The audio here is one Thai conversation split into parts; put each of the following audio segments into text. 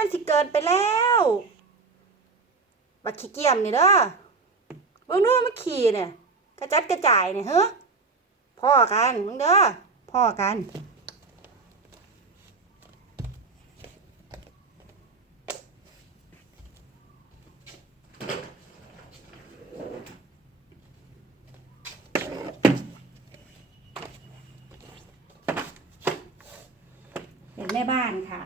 มันสิเกินไปแล้วบักขี้เกียมนี่เด้อเบิ่งดูมันขี่เนี่ยกระจัดกระจายเนี่ยเฮ้อพ่อกันมึงเด้อพ่อกันเป็นแม่บ้านค่ะ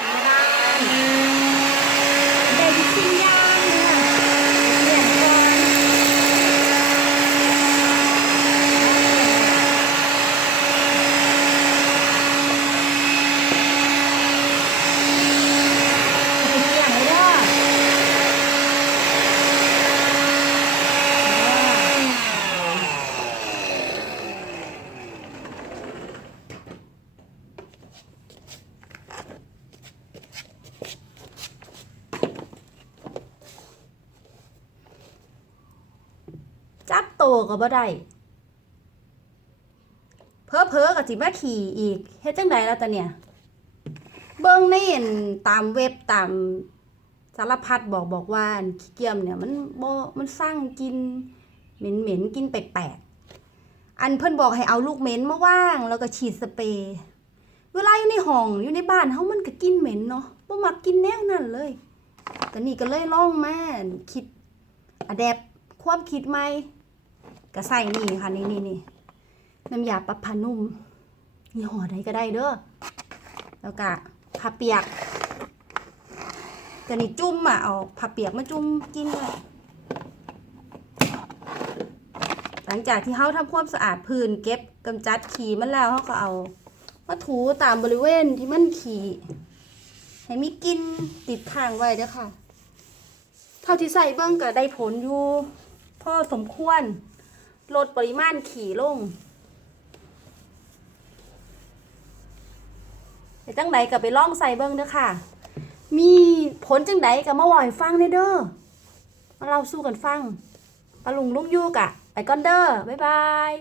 แม่บ้านได้ทุกสิ่งอย่างค่ะเรียนก่อนเอาไปเกี่ยงเลยเด้อจับโตก็บ่ได้เพ้อเพ้อกับสิมาขี่อีกเฮ็ดจังไดล่ะตะเนี่ย เบิ่งในอั่นตามเว็บตามสารพัดบอกบอกว่าขี้เกียจเนี่ยมันบ่มันสร้างกินเหม็นเหม็นกินแปลกๆอันเพิ่นบอกให้เอาลูกเหม็นมาว่าง แล้วก็ฉีดสเปรย์เวลาอยู่ในห้องอยู่ในบ้านเฮามันก็กินเหม็นเนาะบ่มักกินแนวนั้นเลยก็นี่ก็เลยลองมาคิดอะแดปความคิดใหม่ ก็ใส่นี่ค่ะนี่นี่นี่น้ำยาปรับผ้านุ่มยี่ห้อใดก็ได้เด้อแล้วก็ผ้าเปียกก็นี่จุ่มอะเอาผ้าเปียกมาจุ่มกินเลยหลังจากที่เขาทำความสะอาดพื้นเก็บกำจัดขี้มันแล้วเขาก็เอามาถูตามบริเวณที่มันขี้ให้มีกินติดค้างไว้เด้อค่ะ เท่าที่ใส่เบิ้งก็ได้ผลอยู่พ่อสมควร ลดปริมาณขี่ลงไปจังไดก็ไปล่องใส่เบิ้งเด้อค่ะ มีผลจังไดกับมาว่าให้ฟังเด้อเด้อมาเราสู้กันฟังปลาลุงลุงยูกะ ไปก่อนเด้อบ๊ายบาย